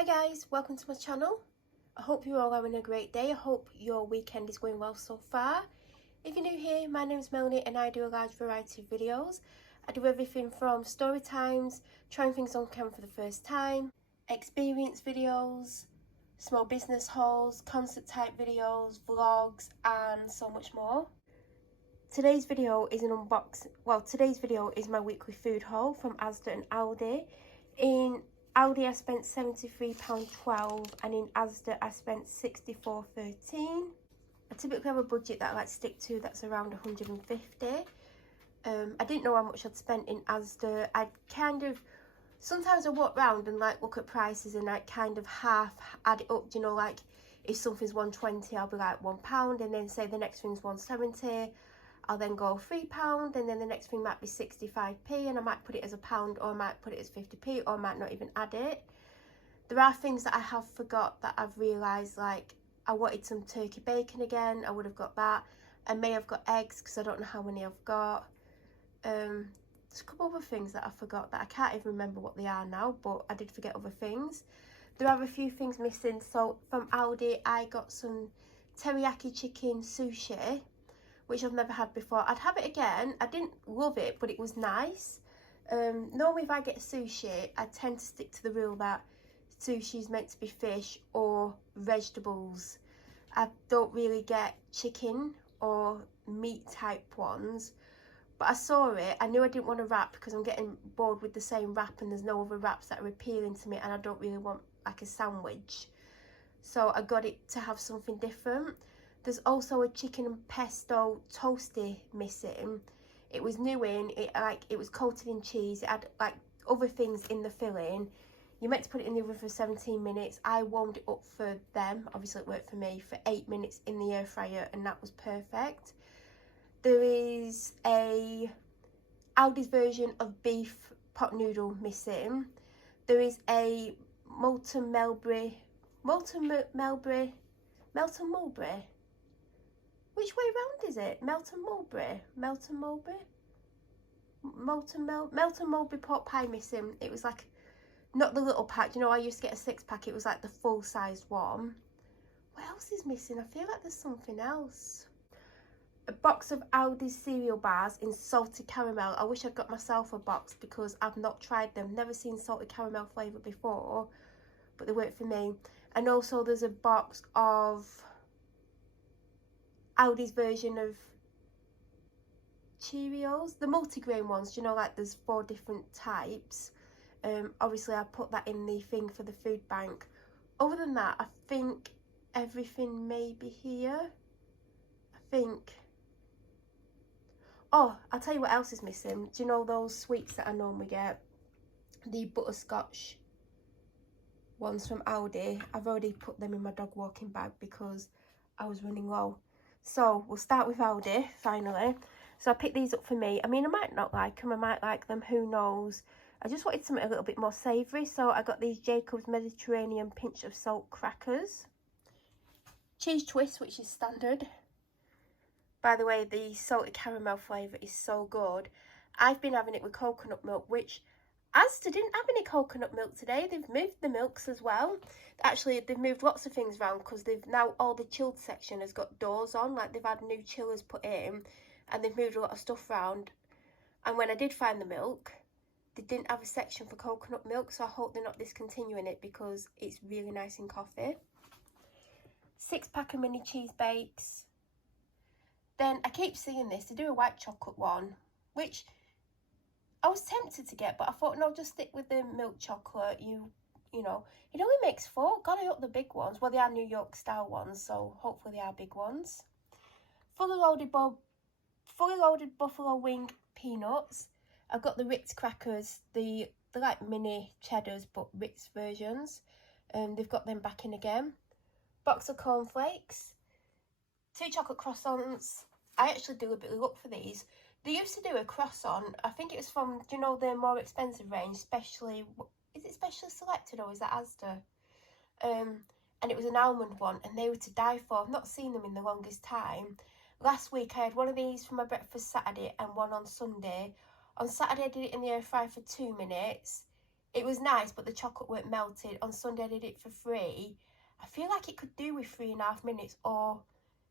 Hi guys, welcome to my channel. I hope you're all having a great day. I hope your weekend is going well so far. If you're new here, my name is Melanie and I do a large variety of videos. I do everything from story times, trying things on camera for the first time, experience videos, small business hauls, concert type videos, vlogs and so much more. Today's video is an today's video is my weekly food haul from Asda and Aldi. In Aldi I spent £73.12 and in Asda I spent £64.13. I typically have a budget that I like to stick to that's around 150. I didn't know how much I'd spent in Asda. Sometimes I walk around and look at prices and kind of half add it up, if something's 120 I'll be like £1 and then say the next thing's 170. I'll then go £3 and then the next thing might be 65p and I might put it as £1 or I might put it as 50p or I might not even add it. There are things that I have forgot that I've realised, like I wanted some turkey bacon again, I would have got that. I may have got eggs because I don't know how many I've got. There's a couple other things that I forgot that I can't even remember what they are now, but I did forget other things. There are a few things missing. So from Aldi I got some teriyaki chicken sushi, which I've never had before. I'd have it again. I didn't love it, but it was nice. Normally if I get sushi, I tend to stick to the rule that sushi is meant to be fish or vegetables. I don't really get chicken or meat type ones. But I saw it, I knew I didn't want a wrap because I'm getting bored with the same wrap and there's no other wraps that are appealing to me and I don't really want like a sandwich. So I got it to have something different. There's also a chicken and pesto toasty missing. It was new in, it was coated in cheese. It had other things in the filling. You're meant to put it in the oven for 17 minutes. I warmed it up for them, obviously it worked for me, for 8 minutes in the air fryer and that was perfect. There is a Aldi's version of beef pot noodle missing. There is a Melton Mulberry. Which way round is it? Melton Mulberry pot pie missing. It was like, not the little pack, I used to get a 6-pack, it was like the full sized one. What else is missing? I feel like there's something else. A box of Aldi's cereal bars in salted caramel. I wish I'd got myself a box because I've not tried them, never seen salted caramel flavour before, but they work for me. And also there's a box of Aldi's version of Cheerios, the multigrain ones, there's 4 different types. Obviously I put that in the thing for the food bank. Other than that, I think everything may be here. Oh, I'll tell you what else is missing. Do you know those sweets that I normally get? The butterscotch ones from Aldi. I've already put them in my dog walking bag because I was running low. So we'll start with Aldi finally. So I picked these up for me. I mean, I might not like them, I might like them, who knows. I just wanted something a little bit more savoury, so I got these Jacob's Mediterranean pinch of salt crackers. Cheese twist, which is standard. By the way, the salted caramel flavour is so good. I've been having it with coconut milk, which Asda didn't have any coconut milk today. They've moved the milks as well. Actually, they've moved lots of things around because they've now, all the chilled section has got doors on. Like they've had new chillers put in and they've moved a lot of stuff around. And when I did find the milk, they didn't have a section for coconut milk. So I hope they're not discontinuing it because it's really nice in coffee. 6-pack of mini cheese bakes. Then I keep seeing this, they do a white chocolate one, which I was tempted to get, but I thought, no, just stick with the milk chocolate. You know, it only makes 4. God, I hope the big ones. Well, they are New York style ones, so hopefully they are big ones. Fully loaded buffalo wing peanuts. I've got the Ritz crackers, they're like mini cheddars, but Ritz versions. They've got them back in again. Box of cornflakes. 2 chocolate croissants. I actually deliberately looked for these. They used to do a croissant. I think it was from, the more expensive range, is it Specially Selected or is that Asda? And it was an almond one and they were to die for. I've not seen them in the longest time. Last week I had one of these for my breakfast Saturday and one on Sunday. On Saturday I did it in the air fryer for 2 minutes. It was nice, but the chocolate weren't melted. On Sunday I did it for free. I feel like it could do with 3.5 minutes or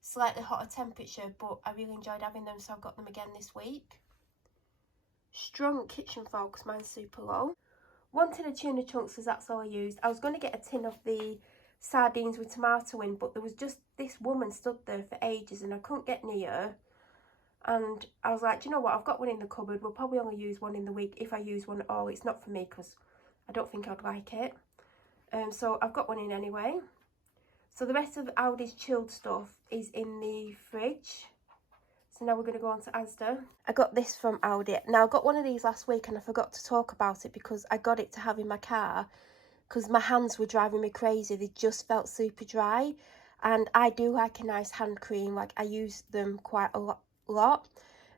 slightly hotter temperature, but I really enjoyed having them, so I've got them again this week. Strong kitchen focus, mine's super low. 1 tin of tuna chunks, because that's all I used. I was going to get a tin of the sardines with tomato in, but there was just this woman stood there for ages and I couldn't get near her. And I was like, do you know what, I've got one in the cupboard, we'll probably only use one in the week if I use one at all. It's not for me because I don't think I'd like it. So I've got one in anyway. So the rest of Aldi's chilled stuff is in the fridge. So now we're going to go on to Asda. I got this from Aldi. Now I got one of these last week and I forgot to talk about it because I got it to have in my car because my hands were driving me crazy. They just felt super dry. And I do like a nice hand cream. Like I use them quite a lot.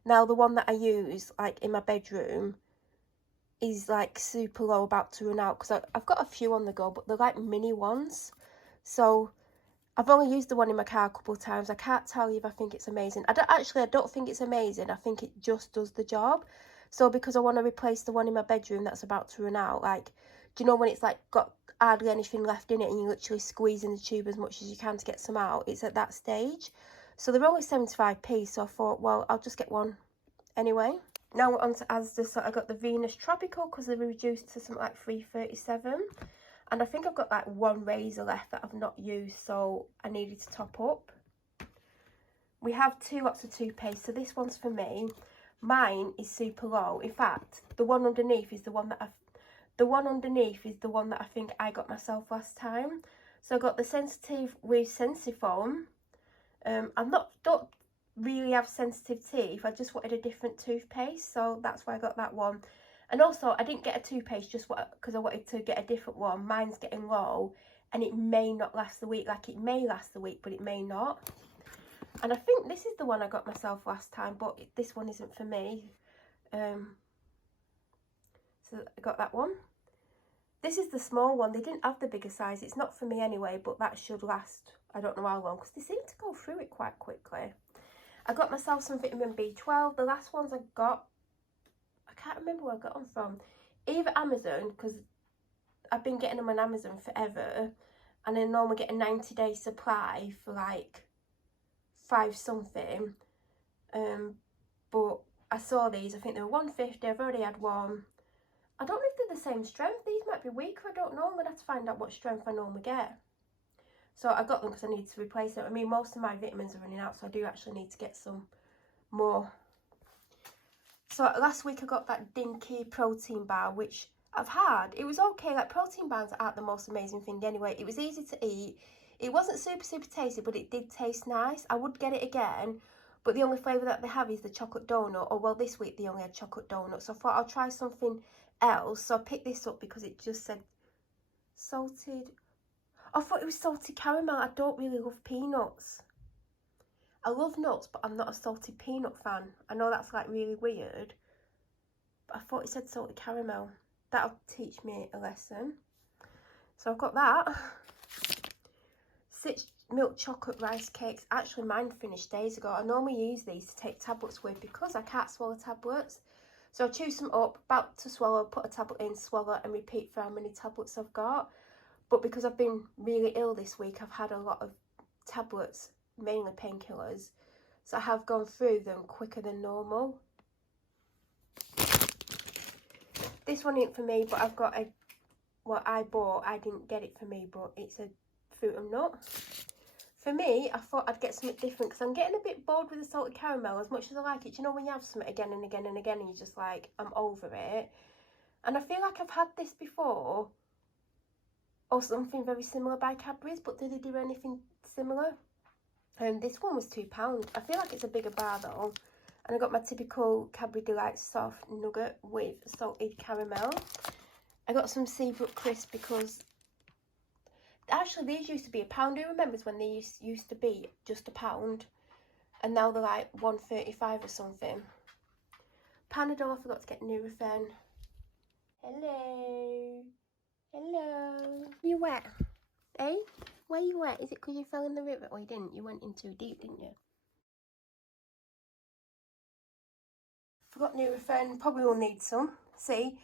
Now the one that I use like in my bedroom is like super low, about to run out, because I've got a few on the go, but they're like mini ones. So I've only used the one in my car a couple of times. I can't tell you if I think it's amazing. I don't think it's amazing. I think it just does the job. So because I want to replace the one in my bedroom that's about to run out, like, do you know when it's like got hardly anything left in it and you're literally squeezing the tube as much as you can to get some out? It's at that stage. So they're only 75p, so I thought, well, I'll just get one anyway. Now we're on to Asda. So I got the Venus Tropical because they're reduced to something like $3.37. And I think I've got like one razor left that I've not used, so I needed to top up. We have 2 lots of toothpaste, so this one's for me. Mine is super low. In fact, the one underneath is the one that I think I got myself last time. So I got the Sensitive with Sensifoam. Don't really have sensitive teeth. I just wanted a different toothpaste, so that's why I got that one. And also I didn't get a toothpaste just because I wanted to get a different one. Mine's getting low and it may not last the week. Like it may last the week, but it may not. And I think this is the one I got myself last time, but this one isn't for me. So I got that one. This is the small one. They didn't have the bigger size. It's not for me anyway, but that should last I don't know how long because they seem to go through it quite quickly. I got myself some vitamin B12. The last ones I got, I can't remember where I got them from. Either Amazon, because I've been getting them on Amazon forever, and I normally get a 90-day supply for like $5 something. But I saw these. I think they were $1.50. I've already had one. I don't know if they're the same strength. These might be weaker. I don't know. I'm gonna have to find out what strength I normally get. So I got them because I need to replace them. I mean, most of my vitamins are running out, so I do actually need to get some more. So last week I got that Dinky protein bar, which I've had. It was okay. Like, protein bars aren't the most amazing thing anyway. It was easy to eat. It wasn't super tasty, but it did taste nice. I would get it again, but the only flavour that they have is the chocolate donut. Or, well, this week they only had chocolate donut. So I thought I'll try something else. So I picked this up because it just said salted. I thought it was salted caramel. I don't really love peanuts. I love nuts, but I'm not a salted peanut fan. I know that's like really weird, but I thought it said salted caramel. That'll teach me a lesson. So I've got that. 6 milk chocolate rice cakes. Actually, mine finished days ago. I normally use these to take tablets with because I can't swallow tablets. So I chew some up, about to swallow, put a tablet in, swallow, and repeat for how many tablets I've got. But because I've been really ill this week, I've had a lot of tablets, mainly painkillers. So I have gone through them quicker than normal. This one ain't for me, but I've got what I bought. I didn't get it for me, but it's a fruit and nut. For me, I thought I'd get something different because I'm getting a bit bored with the salted caramel as much as I like it. You know when you have something again and again and again and you're just like, I'm over it. And I feel like I've had this before. Or something very similar by Cadbury's, but did they do anything similar? This one was £2. I feel like it's a bigger bar though. And I got my typical Cadbury Delight soft nugget with salted caramel. I got some Seabrook crisps because actually these used to be £1. Who remembers when they used to be just £1? And now they're like $1.35 or something. Panadol, I forgot to get Nurofen. Hello. Hello. You wet? Eh? Why are you wet? Is it because you fell in the river? Or you didn't? You went in too deep, didn't you? Forgot Nurofen. Probably will need some. See,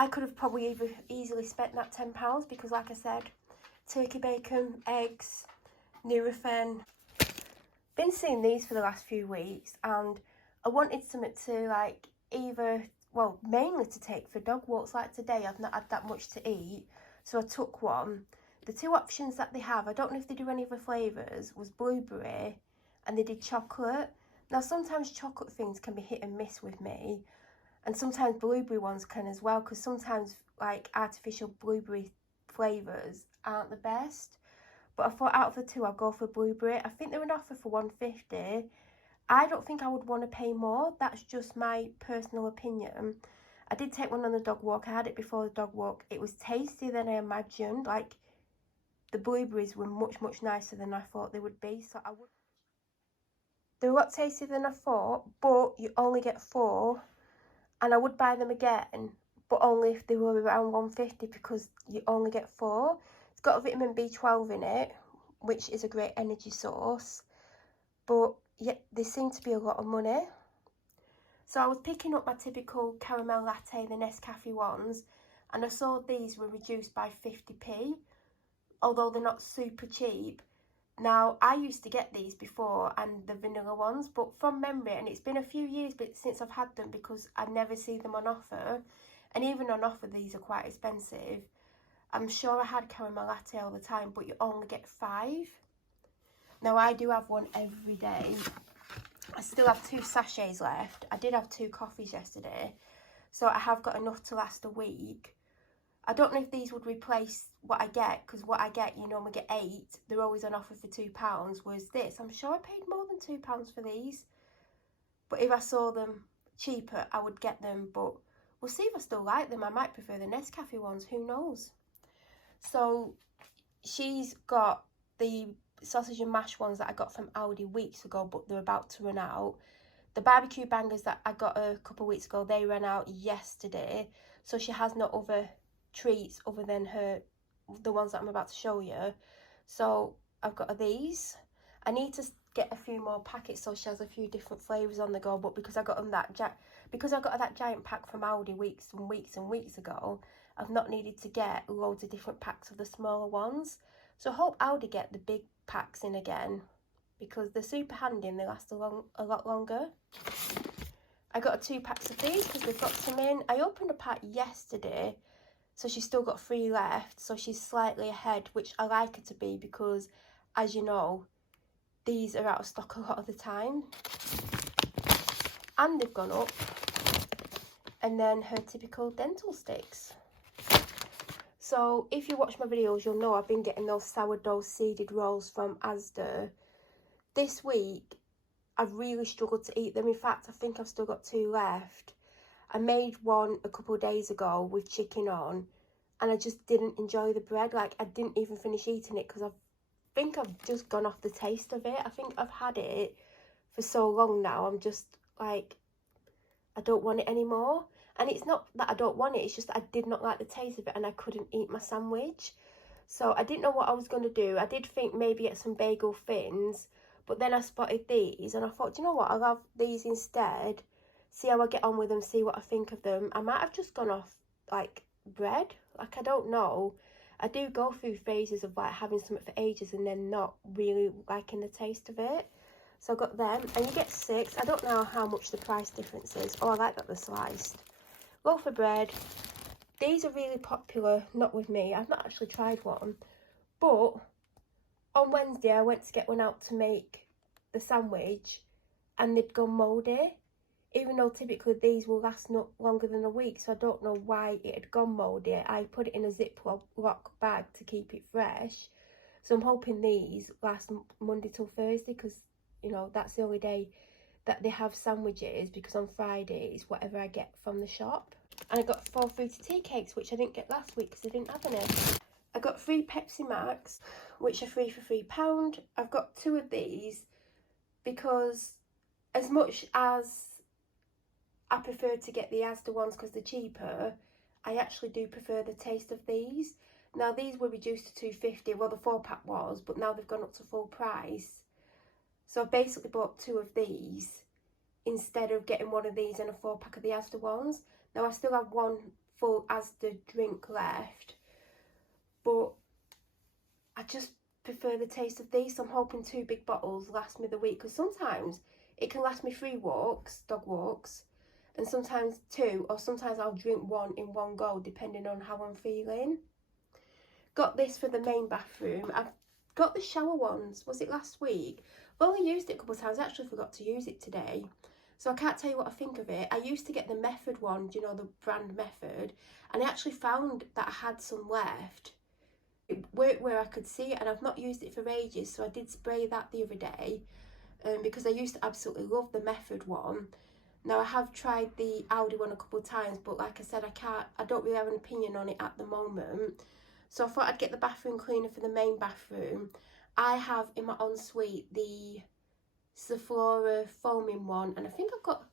I could have probably easily spent that £10 because, like I said, turkey bacon, eggs, Nurofen. Been seeing these for the last few weeks, and I wanted something to like either, well, mainly to take for dog walks. Like today, I've not had that much to eat, so I took one. The two options that they have, I don't know if they do any other flavours, was blueberry and they did chocolate. Now, sometimes chocolate things can be hit and miss with me, and sometimes blueberry ones can as well, because sometimes like artificial blueberry flavours aren't the best. But I thought out of the two, I'll go for blueberry. I think they're an offer for £1.50. I don't think I would want to pay more. That's just my personal opinion. I did take one on the dog walk. I had it before the dog walk. It was tastier than I imagined. Like, the blueberries were much, much nicer than I thought they would be. So they're a lot tastier than I thought, but you only get 4. And I would buy them again, but only if they were around £1.50 because you only get 4. It's got a vitamin B12 in it, which is a great energy source. But yeah, they seem to be a lot of money. So I was picking up my typical caramel latte, the Nescafe ones, and I saw these were reduced by 50p, although they're not super cheap. Now, I used to get these before, and the vanilla ones, but from memory, and it's been a few years since I've had them because I never see them on offer, and even on offer these are quite expensive. I'm sure I had caramel latte all the time, but you only get 5. Now, I do have one every day. I still have 2 sachets left. I did have 2 coffees yesterday, so I have got enough to last a week. I don't know if these would replace what I get, because what I get, you normally get 8. They're always on offer for £2, whereas this, I'm sure I paid more than £2 for these. But if I saw them cheaper, I would get them, but we'll see if I still like them. I might prefer the Nescafe ones, who knows. So she's got the sausage and mash ones that I got from Aldi weeks ago, but they're about to run out. The barbecue bangers that I got a couple of weeks ago, they ran out yesterday. So she has no other treats other than the ones that I'm about to show you. So I've got these. I need to get a few more packets so she has a few different flavours on the go, but because I got them that giant pack from Aldi weeks and weeks and weeks ago, I've not needed to get loads of different packs of the smaller ones. So I hope Aldi get the big packs in again, because they're super handy and they last a lot longer. I got 2 packs of these because they've got some in. I opened a pack yesterday, so she's still got 3 left, so she's slightly ahead, which I like her to be, because as you know, these are out of stock a lot of the time, and they've gone up. And then her typical dental sticks. So if you watch my videos, you'll know I've been getting those sourdough seeded rolls from Asda. This week, I've really struggled to eat them. In fact, I think I've still got 2 left. I made one a couple of days ago with chicken on, and I just didn't enjoy the bread. Like, I didn't even finish eating it because I think I've just gone off the taste of it. I think I've had it for so long now, I'm just like, I don't want it anymore. And it's not that I don't want it, it's just that I did not like the taste of it and I couldn't eat my sandwich. So I didn't know what I was going to do. I did think maybe get some bagel thins, but then I spotted these and I thought, do you know what, I'll have these instead, see how I get on with them, see what I think of them. I might have just gone off like bread, like I don't know. I do go through phases of like having something for ages and then not really liking the taste of it. So I got them, and you get 6. I don't know how much the price difference is. Oh, I like that they're sliced. Loaf of bread. These are really popular, not with me. I've not actually tried one. But on Wednesday, I went to get one out to make the sandwich, and they'd gone mouldy. Even though typically these will last not longer than a week, so I don't know why it had gone mouldy. I put it in a Ziploc bag to keep it fresh. So I'm hoping these last Monday till Thursday, because, you know, that's the only day that they have sandwiches, because on Friday is whatever I get from the shop. And I got 4 fruity tea cakes, which I didn't get last week because I didn't have any. I got 3 Pepsi Max, which are free for £3. I've got 2 of these because as much as I prefer to get the Asda ones because they're cheaper, I actually do prefer the taste of these. Now, these were reduced to £2.50, well, the 4-pack was, but now they've gone up to full price. So I've basically bought 2 of these instead of getting one of these and a 4-pack of the Asda ones. Now, I still have 1 full Asda drink left, but I just prefer the taste of these. So I'm hoping 2 big bottles last me the week, because sometimes it can last me 3 walks, dog walks, and sometimes 2, or sometimes I'll drink 1 in one go depending on how I'm feeling. Got this for the main bathroom. I've got the shower ones, was it last week? I've only used it a couple of times. I actually forgot to use it today, so I can't tell you what I think of it. I used to get the Method one, do you know, the brand Method, and I actually found that I had some left. It worked where I could see it, and I've not used it for ages, so I did spray that the other day, because I used to absolutely love the Method one. Now I have tried the Aldi one a couple of times, but like I said, I don't really have an opinion on it at the moment. So I thought I'd get the bathroom cleaner for the main bathroom. I have in my ensuite the Sephora foaming one, and I think I've got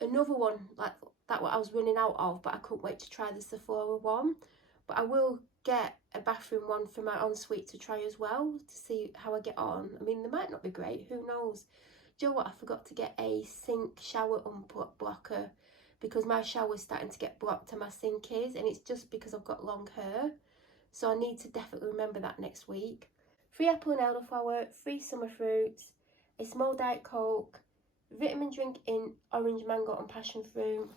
another one like that what I was running out of, but I couldn't wait to try the Sephora one. But I will get a bathroom one for my ensuite to try as well, to see how I get on. I mean, they might not be great, who knows. Do you know what, I forgot to get a sink shower unblocker, because my shower's starting to get blocked and my sink is, and it's just because I've got long hair. So I need to definitely remember that next week. 3 apple and elderflower, 3 summer fruits, a small Diet Coke, vitamin drink in orange, mango and passion fruit.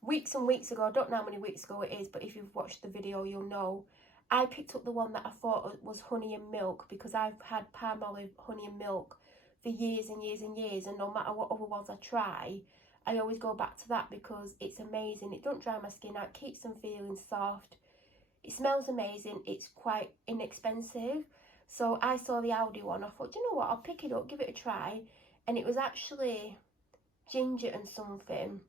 Weeks and weeks ago, I don't know how many weeks ago it is, but if you've watched the video, you'll know, I picked up the one that I thought was honey and milk, because I've had palm olive, honey and milk for years and years and years, and no matter what other ones I try, I always go back to that because it's amazing. It don't dry my skin out, keeps them feeling soft. It smells amazing. It's quite inexpensive. So I saw the Aldi one. I thought, do you know what? I'll pick it up, give it a try. And it was actually ginger and something.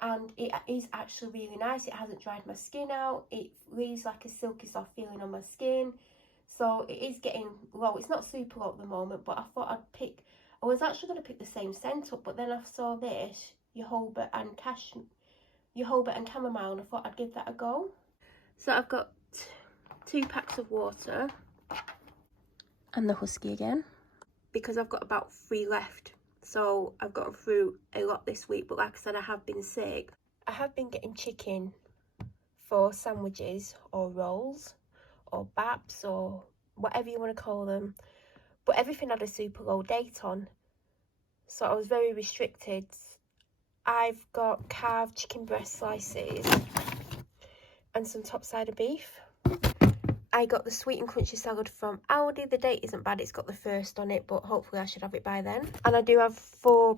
And it is actually really nice. It hasn't dried my skin out. It leaves like a silky soft feeling on my skin. So it is getting low. It's not super low at the moment, but I thought I'd pick... I was actually going to pick the same scent up, but then I saw this, jojoba and chamomile, and I thought I'd give that a go. So I've got 2 packs of water and the Husky again, because I've got about 3 left. So I've gotten through a lot this week, but like I said, I have been sick. I have been getting chicken for sandwiches or rolls or baps or whatever you want to call them, but everything had a super low date on, so I was very restricted. I've got carved chicken breast slices and some top-sider beef. I got the sweet and crunchy salad from Aldi. The date isn't bad, it's got the 1st on it, but hopefully I should have it by then. And I do have 4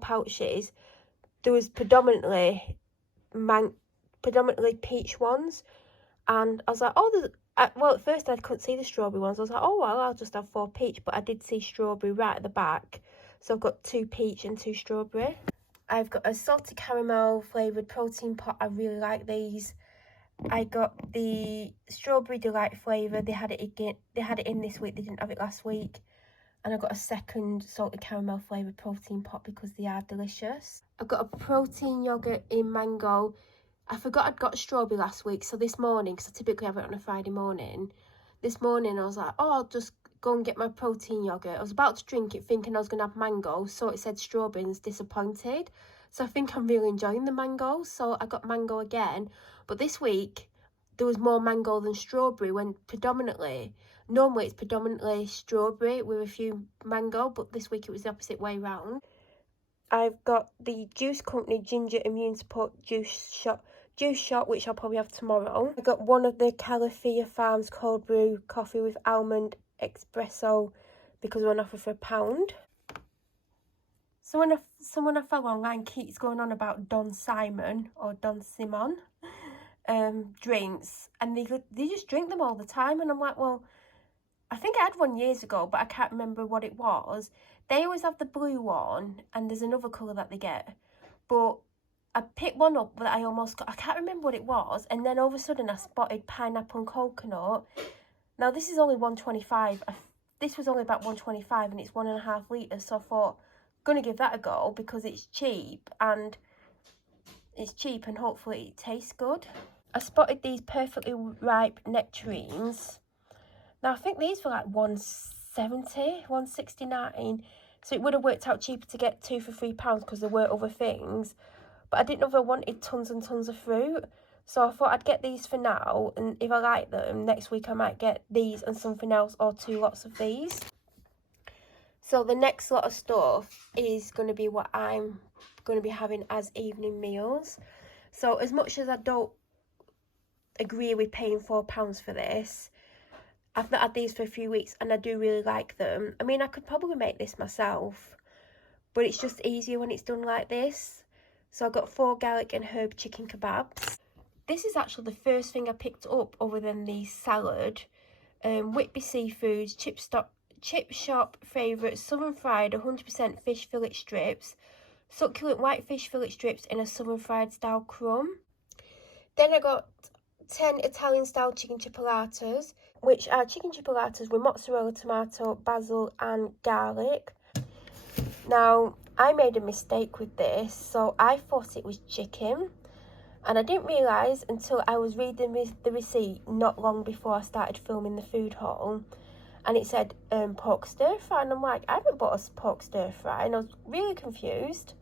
pouches. There was predominantly peach ones, and I was like, oh, well, at first I couldn't see the strawberry ones. I was like, oh well, I'll just have 4 peach, but I did see strawberry right at the back, so I've got 2 peach and 2 strawberry. I've got a salted caramel flavoured protein pot. I really like these. I got the strawberry delight flavour. They had it again. They had it in this week. They didn't have it last week. And I got a second salted caramel flavoured protein pot because they are delicious. I've got a protein yoghurt in mango. I forgot I'd got strawberry last week, so this morning, because I typically have it on a Friday morning, this morning I was like, oh, I'll just go and get my protein yoghurt. I was about to drink it thinking I was going to have mango, so it said strawberry and was disappointed. So I think I'm really enjoying the mango, so I got mango again. But this week, there was more mango than strawberry, when normally it's predominantly strawberry with a few mango, but this week it was the opposite way round. I've got the Juice Company Ginger Immune Support Juice Shot, which I'll probably have tomorrow. I got one of the Califia Farms cold brew coffee with almond espresso, because we're on offer for £1. So when someone I follow online keeps going on about Don Simon drinks, and they just drink them all the time, and I'm like, well, I think I had one years ago, but I can't remember what it was. They always have the blue one, and there's another colour that they get, but I picked one up that I almost got. I can't remember what it was, and then all of a sudden I spotted pineapple and coconut. Now this is only $1.25. This was only about $1.25, and it's 1.5 litres, so I thought, gonna give that a go because it's cheap and hopefully it tastes good. I spotted these perfectly ripe nectarines. Now I think these were like $1.70, $1.69, so it would have worked out cheaper to get 2 for £3 because there were other things. but I didn't know if I wanted tons and tons of fruit. So I thought I'd get these for now, and if I like them, next week I might get these and something else, or 2 lots of these. So the next lot of stuff is going to be what I'm going to be having as evening meals. So as much as I don't agree with paying £4 for this, I've not had these for a few weeks and I do really like them. I mean, I could probably make this myself, but it's just easier when it's done like this. So I got 4 garlic and herb chicken kebabs. This is actually the first thing I picked up other than the salad. Whitby Seafoods, Chip Shop favourite, southern fried 100% fish fillet strips, succulent white fish fillet strips in a southern fried style crumb. Then I got 10 Italian style chicken chipolatas, which are chicken chipolatas with mozzarella, tomato, basil and garlic. Now, I made a mistake with this, so I thought it was chicken, and I didn't realise until I was reading the receipt not long before I started filming the food haul, and it said pork stir fry, and I'm like, I haven't bought a pork stir fry, and I was really confused.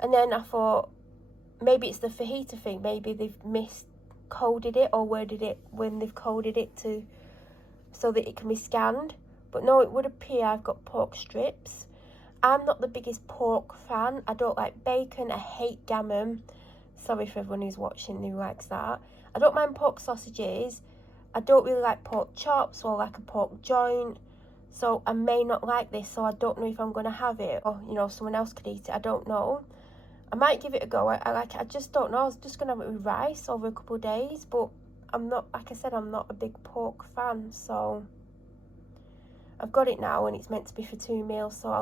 And then I thought, maybe it's the fajita thing, maybe they've miscoded it or worded it when they've coded it to so that it can be scanned. But no, it would appear I've got pork strips. I'm not the biggest pork fan. I don't like bacon, I hate gammon. Sorry for everyone who's watching who likes that. I don't mind pork sausages. I don't really like pork chops or like a pork joint. So I may not like this, so I don't know if I'm going to have it. Or, you know, someone else could eat it. I don't know. I might give it a go. I like it. I just don't know. I was just going to have it with rice over a couple of days. But I'm not, like I said, I'm not a big pork fan. So I've got it now and it's meant to be for 2 meals. So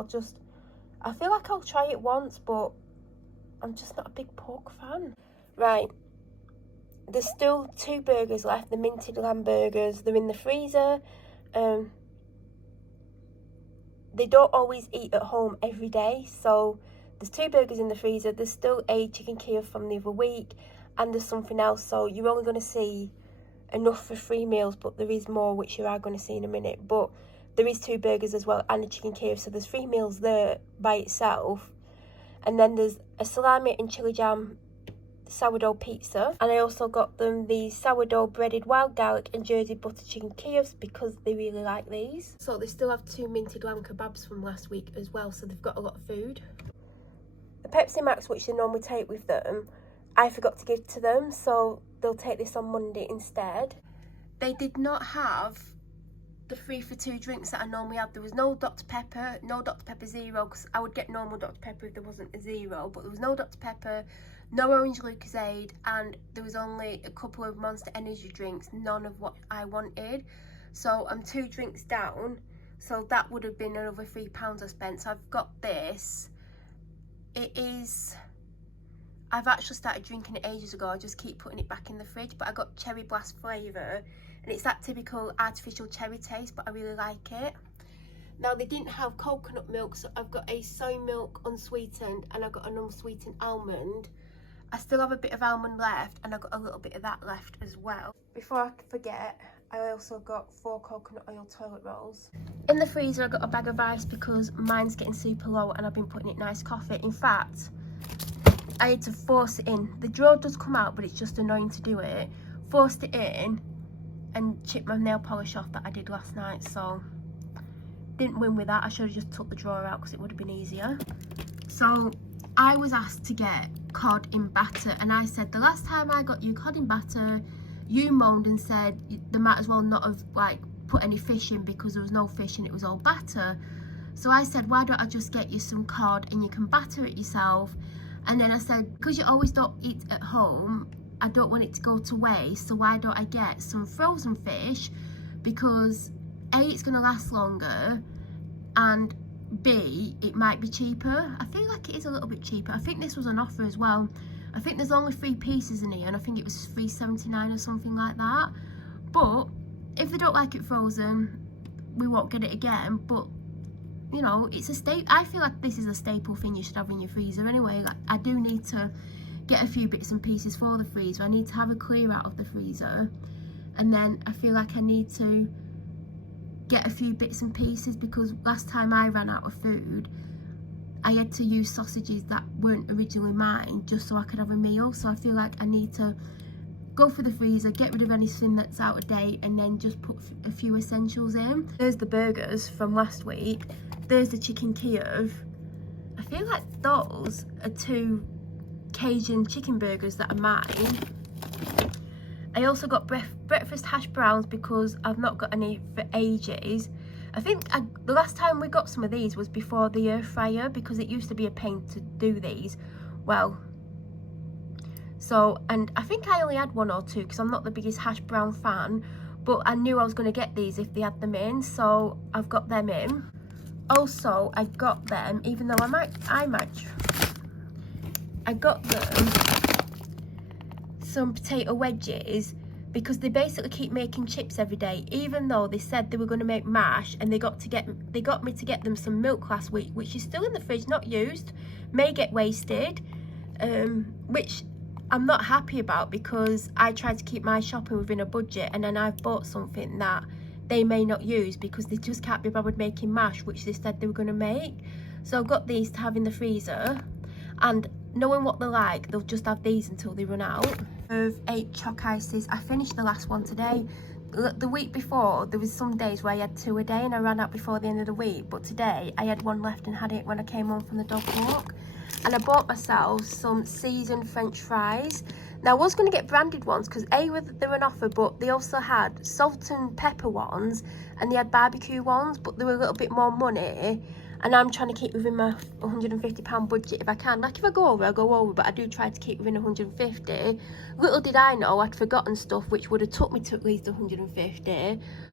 I feel like I'll try it once, but I'm just not a big pork fan. Right. There's still 2 burgers left, the minted lamb burgers. They're in the freezer. They don't always eat at home every day, so there's 2 burgers in the freezer. There's still a chicken Kiev from the other week, and there's something else, so you're only going to see enough for 3 meals, but there is more which you are going to see in a minute. But there is 2 burgers as well and a chicken Kiev, so there's 3 meals there by itself. And then there's a salami and chili jam sourdough pizza, and I also got them the sourdough breaded wild garlic and Jersey butter chicken Kievs because they really like these. So they still have 2 minted lamb kebabs from last week as well, so they've got a lot of food. The Pepsi Max, which they normally take with them, I forgot to give to them, so they'll take this on Monday instead. They did not have the 3 for 2 drinks that I normally have. There was no Dr Pepper, no Dr Pepper Zero, because I would get normal Dr Pepper if there wasn't a zero, but there was no Dr Pepper, no Orange Lucozade, and there was only a couple of Monster Energy drinks, none of what I wanted. So I'm 2 drinks down, so that would have been another £3 I spent. So I've got this. I've actually started drinking it ages ago. I just keep putting it back in the fridge, but I got cherry blast flavour, and it's that typical artificial cherry taste, but I really like it. Now, they didn't have coconut milk, so I've got a soy milk unsweetened, and I've got an unsweetened almond. I still have a bit of almond left, and I've got a little bit of that left as well. Before I forget, I also got 4 coconut oil toilet rolls. In the freezer, I got a bag of ice because mine's getting super low, and I've been putting it in iced coffee. In fact, I had to force it in. The drawer does come out, but it's just annoying to do it. Forced it in and chipped my nail polish off that I did last night, so didn't win with that. I should have just took the drawer out because it would have been easier. So I was asked to get cod in batter, and I said the last time I got you cod in batter, you moaned and said they might as well not have like put any fish in because there was no fish and it was all batter. So I said, why don't I just get you some cod and you can batter it yourself? And then I said, because you always don't eat at home, I don't want it to go to waste, so why don't I get some frozen fish? Because A, it's going to last longer, and B, it might be cheaper. I feel like it is a little bit cheaper. I think this was an offer as well. I think there's only 3 pieces in here, and I think it was $3.79 or something like that. But if they don't like it frozen, we won't get it again. But you know, it's a staple. I feel like this is a staple thing you should have in your freezer anyway. Like, I do need to get a few bits and pieces for the freezer. I need to have a clear out of the freezer, and then I feel like I need to get a few bits and pieces because last time I ran out of food, I had to use sausages that weren't originally mine just so I could have a meal. So I feel like I need to go for the freezer, get rid of anything that's out of date, and then just put a few essentials in. There's the burgers from last week. There's the chicken Kiev. I feel like those are 2 Cajun chicken burgers that are mine. I also got breakfast hash browns because I've not got any for ages. I think the last time we got some of these was before the air fryer, because it used to be a pain to do these. Well, so, and I think I only had 1 or 2 because I'm not the biggest hash brown fan, but I knew I was going to get these if they had them in, so I've got them in. Also, I got them, even though I got them some potato wedges, because they basically keep making chips every day, even though they said they were going to make mash, and they got me to get them some milk last week, which is still in the fridge, not used, may get wasted, which I'm not happy about, because I tried to keep my shopping within a budget, and then I've bought something that they may not use because they just can't be bothered making mash, which they said they were going to make. So I've got these to have in the freezer, and knowing what they're like, they'll just have these until they run out. Of 8 chalk ices. I finished the last one today. The week before, there was some days where I had 2 a day and I ran out before the end of the week, but today I had 1 left and had it when I came home from the dog walk. And I bought myself some seasoned French fries. Now I was going to get branded ones because they were an offer, but they also had salt and pepper ones and they had barbecue ones, but they were a little bit more money. And I'm trying to keep within my £150 budget if I can. Like, if I go over, I'll go over, but I do try to keep within 150. Little did I know I'd forgotten stuff which would have took me to at least 150.